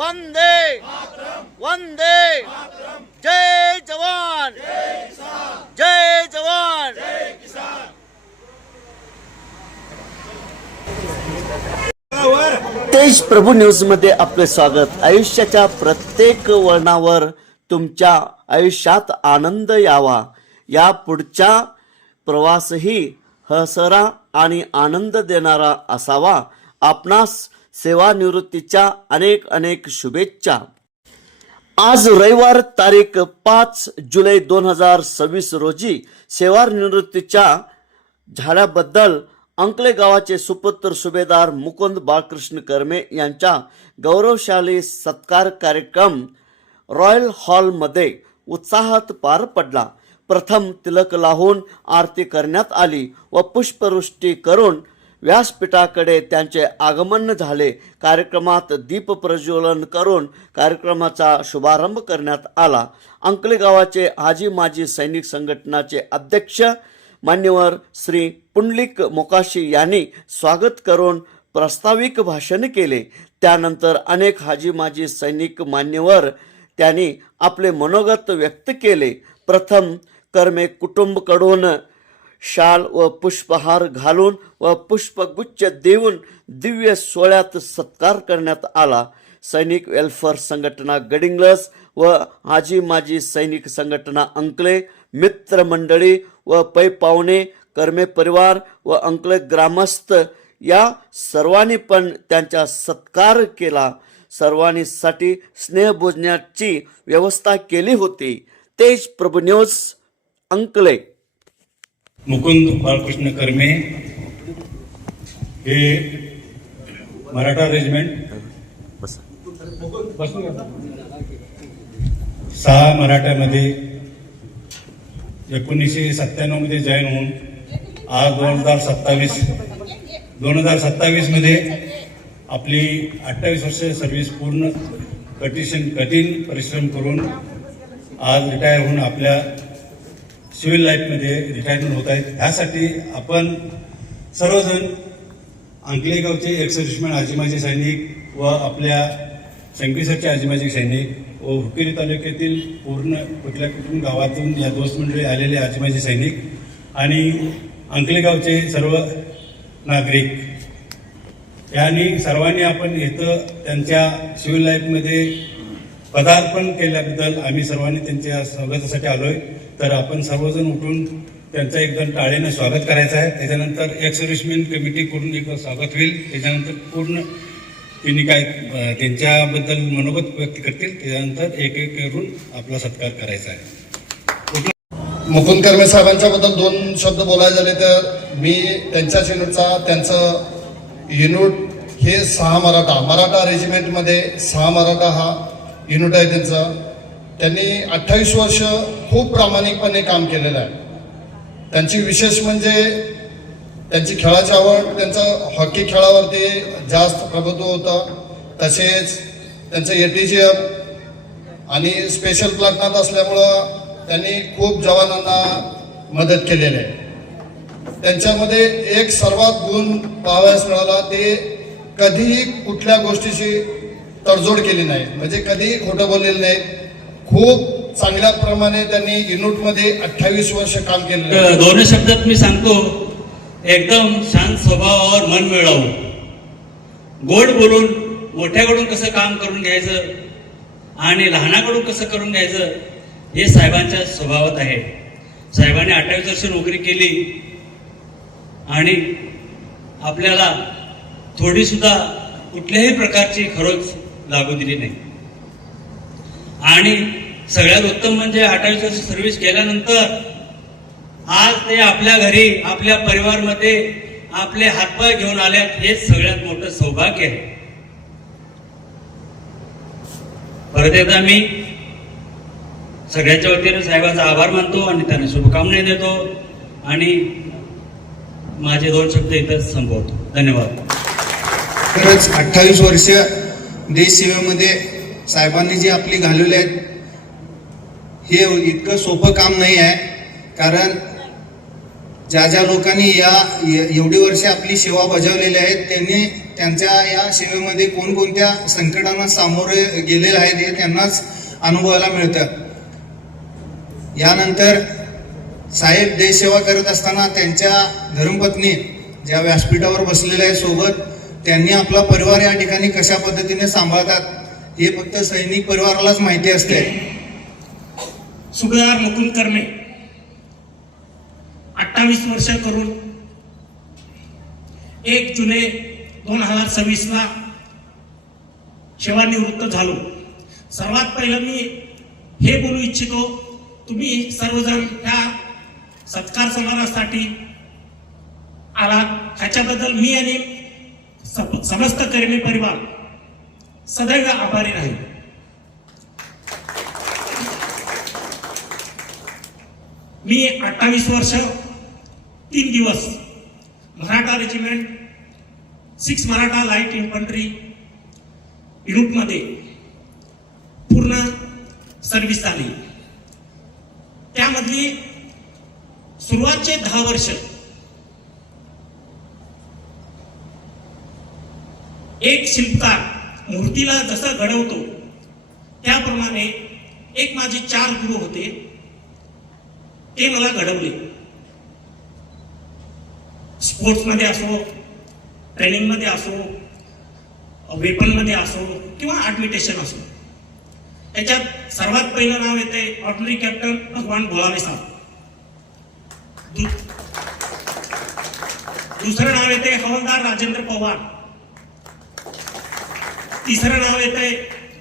वंदे वंदे जय जवान जय जवान। तेज प्रभू न्यूज मध्ये आपले स्वागत। आयुष्याच्या प्रत्येक वळणावर तुमच्या आयुष्यात आनंद यावा, या पुढचा प्रवासही हसरा आणि आनंद देणारा असावा। आपणास सेवानिवृत्तीच्या अनेक अनेक शुभेच्छा। आज रविवार तारीख 5 जुलै 2026 रोजी सेवानिवृत्तीच्या झाल्याबद्दल अंकले गावाचे सुपुत्र सुभेदार मुकुंद बाळकृष्ण कर्मे यांचा गौरवशाली सत्कार कार्यक्रम रॉयल हॉलमध्ये उत्साहात पार पडला। प्रथम तिलक लावून आरती करण्यात आली व पुष्पवृष्टी करून व्यासपीठाकडे त्यांचे आगमन झाले। कार्यक्रमात दीप प्रज्वलन करून कार्यक्रमाचा शुभारंभ करण्यात आला। अंकले गावाचे आजी माजी सैनिक संघटनाचे अध्यक्ष मान्यवर श्री पुंडलिक मोकाशी यांनी स्वागत करून प्रास्ताविक भाषण केले। त्यानंतर अनेक हाजी माजी सैनिक मान्यवर त्यांनी आपले मनोगत व्यक्त केले। प्रथम कर्मे कुटुंबकडून शाल व पुष्पहार घालून व पुष्पगुच्छ देऊन दिव्य सोहळ्यात सत्कार करण्यात आला। सैनिक वेलफेअर संघटना गडिंग्लज व आजी माजी सैनिक संघटना अंकले, मित्र मंडळी व पै पाहुणे, कर्मे परिवार व अंकले ग्रामस्थ या सर्वांनी पण त्यांचा सत्कार केला। सर्वांसाठी स्नेहभोजनाची व्यवस्था केली होती। तेज प्रभू न्यूज अंकले। मुकुंद बाळकृष्ण कर्मे हे मराठा रेजिमेंट 6 मराठ्यामध्ये 1997 मध्ये जॉईन होऊन आज 2027 मध्ये आपली 28 वर्ष सर्व्हिस पूर्ण कठीण परिश्रम करून आज रिटायर होऊन आपल्या सिव्हिल लाईफमध्ये रिटायरमेंट होत आहेत। ह्यासाठी आपण सर्वजण अंकले गावचे एक्स सर्व्हिसमॅन आजी माजी सैनिक व आपल्या शंकरीसरचे आजी माजी सैनिक व हुक्केरी तालुक्यातील पूर्ण कुठल्या गावातून या दोस्त मंडळी आलेले आजी माजी सैनिक आणि अंकले गावचे सर्व नागरिक यांनी सर्वांनी आपण इथं त्यांच्या सिव्हिल लाईफमध्ये पदार्पण केल्याबद्दल आम्ही सर्वांनी त्यांच्या स्वागतासाठी आलोय। तर आपण सर्वजण उठून त्यांचं एकदम टाळेनं स्वागत करायचं आहे। त्याच्यानंतर एक सर्व्हिसमॅन कमिटी करून एक स्वागत होईल। त्याच्यानंतर पूर्ण त्यांनी काय त्यांच्याबद्दल मनोगत व्यक्त करतील। त्याच्यानंतर एक एक करून आपला सत्कार करायचा आहे। मुकुंद कर्मे साहेबांच्याबद्दल 2 शब्द बोलायचे झाले तर मी त्यांच्याच युनिटचा त्यांचं युनिट हे 6 मराठा रेजिमेंटमध्ये 6 मराठा हा युनिट आहे त्यांचा। त्यांनी 28 वर्ष खूप प्रामाणिकपणे काम केलेलं आहे। त्यांची विशेष म्हणजे त्यांची खेळाची आवड, त्यांचं हॉकी खेळावरती जास्त प्रभुत्व होतं। तसेच त्यांचं ATGM आणि स्पेशल प्लाटनात असल्यामुळं त्यांनी खूप जवानांना मदत केलेली आहे। त्यांच्यामध्ये एक सर्वात गुण पाहावयास मिळाला, ते कधीही कुठल्या गोष्टीची तडजोड केली नाही, म्हणजे कधीही खोटं बोललेलं नाही। खूप चांगल्या प्रमाणे त्यांनी युनिटमध्ये 28 वर्ष काम केलं। 2 शब्दात मी सांगतो, एकदम शांत स्वभावावर मन मिळवून गोड बोलून मोठ्याकडून कसं काम करून घ्यायचं आणि लहानाकडून कसं करून घ्यायचं हे साहेबांच्या स्वभावात आहे। साहेबांनी 28 वर्ष नोकरी केली आणि आपल्याला थोडी सुद्धा कुठल्याही प्रकारची खरोच लागू दिली नाही। आणि सगळ्यात उत्तम म्हणजे 28 वर्ष सर्व्हिस केल्यानंतर आज ते आपल्या घरी आपल्या परिवारमध्ये आपले हातपाय घेऊन आल्यात, हेच सगळ्यात मोठं सौभाग्य आहे। परत एकदा मी सगळ्यांच्या वतीने साहेबांचा आभार मानतो आणि त्यांना शुभकामना देतो आणि माझे 2 शब्द इथंच संपवतो। धन्यवाद। खरंच 28 वर्ष देश सेवेमध्ये साहेबांनी जे आपली घालवले आहेत हे इतकं सोपं काम नाही आहे। कारण ज्या ज्या लोकांनी एवढी वर्षे आपली सेवा बजावलेली आहेत त्यांनी त्यांच्या या सेवेमध्ये कोणकोणत्या संकटांना सामोरे गेलेले आहेत हे त्यांनाच अनुभवायला मिळतं. यानंतर साहेब देशसेवा करत असताना त्यांच्या धर्मपत्नी ज्या व्यासपीठावर बसलेल्या आहेत सोबत, त्यांनी आपला परिवार या ठिकाणी कशा पद्धतीने सांभाळतात हे फक्त सैनिक परिवारालाच माहिती असते. सुभेदार मुकुंद कर्णे 28 वर्ष करून 1 जुलै 2026 ला सेवानिवृत्त झालो. सर्वात पहिलं मी हे बोलू इच्छितो, तुम्ही सर्वजण ह्या सत्कार समारंभासाठी आलात ह्याच्याबद्दल मी आणि समस्त कर्मी परिवार सदैव आभारी राहील. मी 28 वर्ष 3 दिवस Maratha regiment 6 Maratha light infantry युरोपमध्ये पूर्ण सर्व्हिस झाली. त्यामधली सुरुवातचे 10 वर्ष एक शिल्पकार मूर्तीला जसं घडवतो त्याप्रमाणे एक माझे 4 गुरु होते, ते मला घडवले. स्पोर्ट्समध्ये असो, ट्रेनिंगमध्ये असो, वेपनमध्ये असो किंवा ॲडमिटेशन असो. त्याच्यात सर्वात पहिलं नाव येते ऑर्डिनरी कॅप्टन भगवान भोळावे साहेब. दुसरं नाव येते हवालदार राजेंद्र पवार. तिसरं नाव येते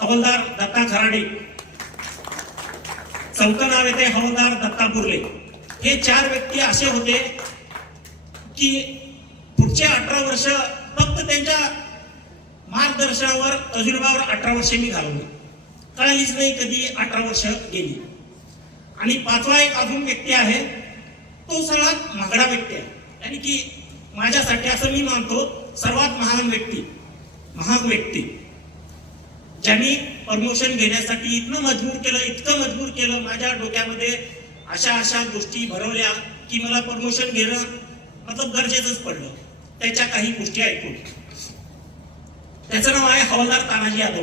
हवालदार दत्ता खराडे. चौथं नाव येते हवालदार दत्ता बुर्ले. हे 4 व्यक्ती असे होते की पुढचे 18 वर्ष फक्त त्यांच्या मार्गदर्शनावर, तजुर्ब्यावर 18 वर्षे मी घालवली. कळलीच नाही कधी 18 वर्ष गेली. आणि 5वा एक अजून व्यक्ती आहे, तो सर्वात महागडा व्यक्ती आहे. आणि की माझ्यासाठी असं मी मानतो सर्वात महान व्यक्ती, महान व्यक्ती ज्यांनी प्रमोशन घेण्यासाठी इतकं मजबूर केलं. माझ्या डोक्यामध्ये अशा गोष्टी भरवल्या की मला प्रमोशन घेणं मतलब गरजेचंच पडलं. त्याच्या काही गोष्टी ऐकून. त्याचं नाव आहे हवालदार तानाजी यादव.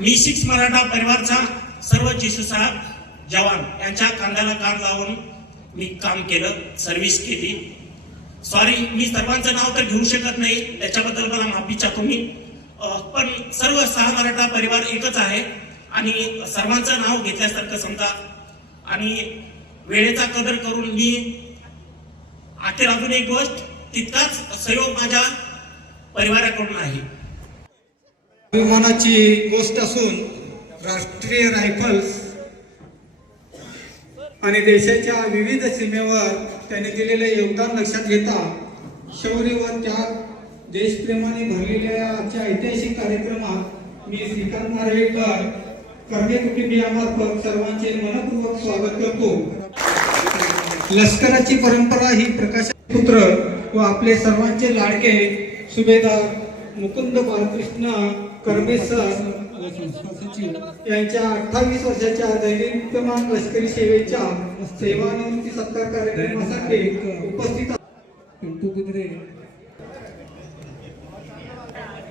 मी 6 मराठा परिवारचा सर्व जीसू साहेब जवान यांच्या कांद्याला कान लावून मी काम केलं, सर्व्हिस केली. सॉरी, मी सर्वांचं नाव तर घेऊ शकत नाही, त्याच्याबद्दल मला माफी चाहतो मी. पण सर्व 6 मराठा परिवार एकच आहे आणि सर्वांचं नाव घेतल्यासारखं समजा. आणि वेळेचा कदर करून मी अखेर अजून एक गोष्ट, तितकाच सहयोग माझ्या परिवाराकडून आहे. अभिमानाची गोष्ट असून राष्ट्रीय रायफल्स आणि देशाच्या विविध सीमेवर त्यांनी दिलेले योगदान लक्षात घेता शौर्य व त्याग देशप्रेमाने भरलेल्या आजच्या ऐतिहासिक कार्यक्रमात मी श्रीकांत नार्वेकर कर्वे कुटुंबियांमार्फत सर्वांचे मनपूर्वक स्वागत करतो. लष्कराची परंपरा ही प्रकाशाचे पुत्र व आपले सर्वांचे लाडके सुभेदार मुकुंद बालकृष्ण कर्वे सर यांच्या 28 वर्षाच्या दैनिकमान लष्करी सेवेच्या सेवानिवृत्ती सत्कार कार्यक्रमासाठी उपस्थित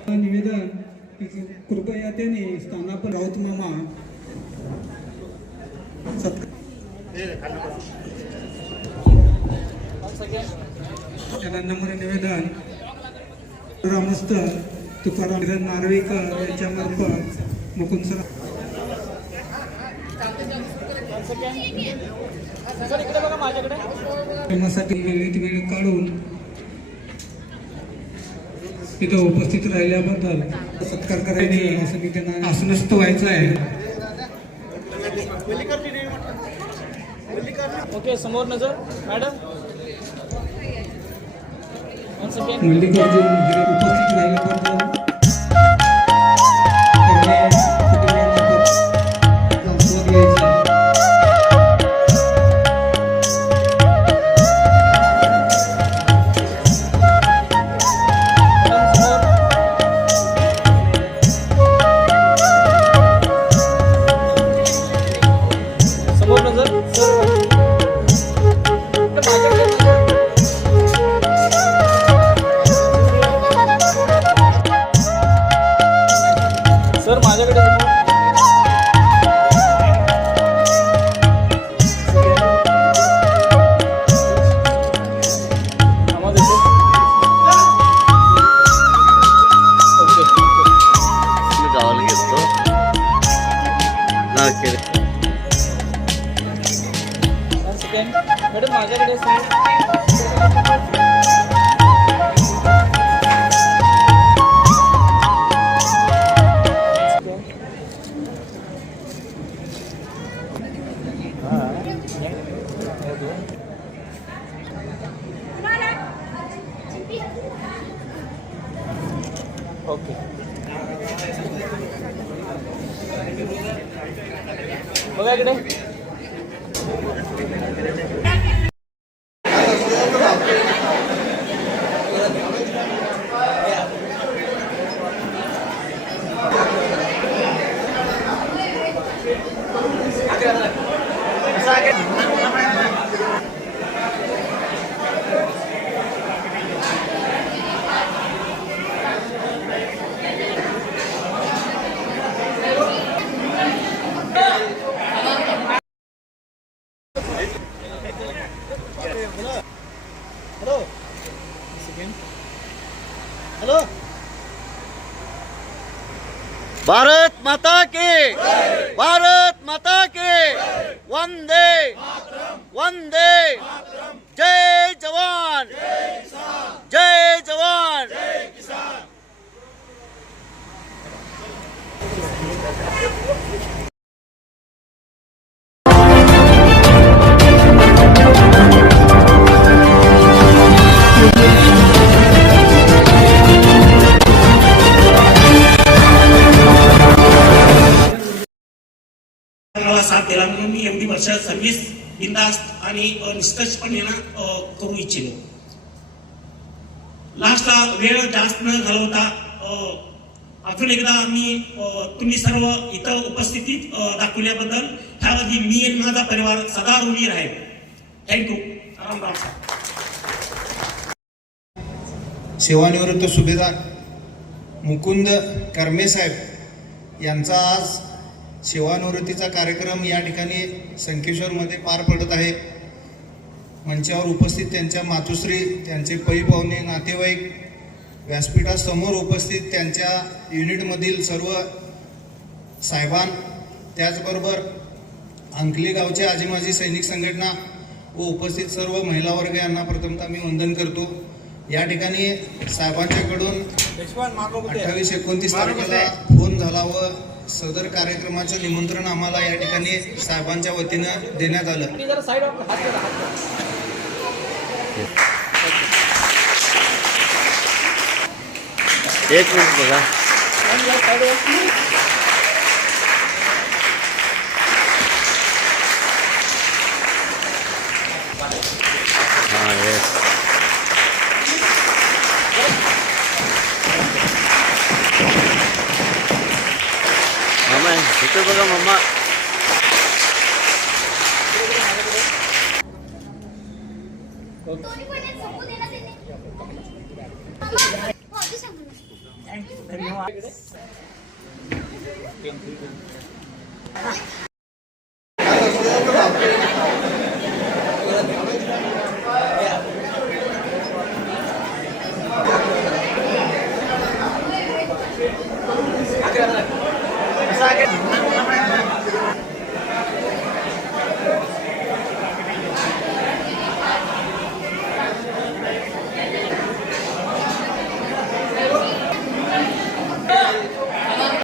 निवेदन कृपया त्यांनी स्थानापर राऊत मामा सत्कार नम्र निवेदन ग्रामस्थ तुकाराम नार्वेकर यांच्या मार्फत मुकुंद सर वेळ काढून तिथं उपस्थित राहिल्याबद्दल सत्कार करायचे असं मी त्यांना आश्वस्त व्हायचं आहे. ओके, समोर नजर मॅडम. मल्लिकार्जुन उपस्थित राहिल्याबद्दल समोर नजर. ओके. बघा इकडे. भारत माता की, भारत माता की, वंदे वंदे, जय जवान, जय जवान. मला साथ दिला म्हणून मी एवढी वर्ष सर्व्हिस बिनधास्त आणि निष्कर्षपणे करू इच्छितो. लास्टला वेळ जास्त न घालवता अजून एकदा मी तुम्ही सर्व इथं उपस्थितीत दाखवल्याबद्दल ह्यामध्ये मी आणि माझा परिवार सदा ऋणी राहील. थँक्यू. राम राम. सेवानिवृत्त सुभेदार मुकुंद कर्मे साहेब यांचा आज सेवानिवृत्तीचा कार्यक्रम या ठिकाणी संकेश्वरमध्ये पार पडत आहे. मंचावर उपस्थित त्यांच्या मातुश्री, त्यांचे पै पाहुणे, नातेवाईक, व्यासपीठासमोर उपस्थित त्यांच्या युनिटमधील सर्व साहेबान, त्याचबरोबर अंकली गावचे आजी सैनिक संघटना व उपस्थित सर्व महिला वर्ग यांना प्रथमतः मी वंदन करतो. या ठिकाणी साहेबांच्याकडून 28-29 तारखेला फोन झाला व सदर कार्यक्रमाचं निमंत्रण आम्हाला या ठिकाणी साहेबांच्या वतीनं देण्यात आलं. आणि जरा साईड ऑफ हात करा, हात करा. एक मिनिट बघा. आणि जरा साईड वर. हा, येस. मामा इथे बघा मामा. दोन्ही पण एक समूह देण्यात येते. हो, ते सांगू. धन्यवाद.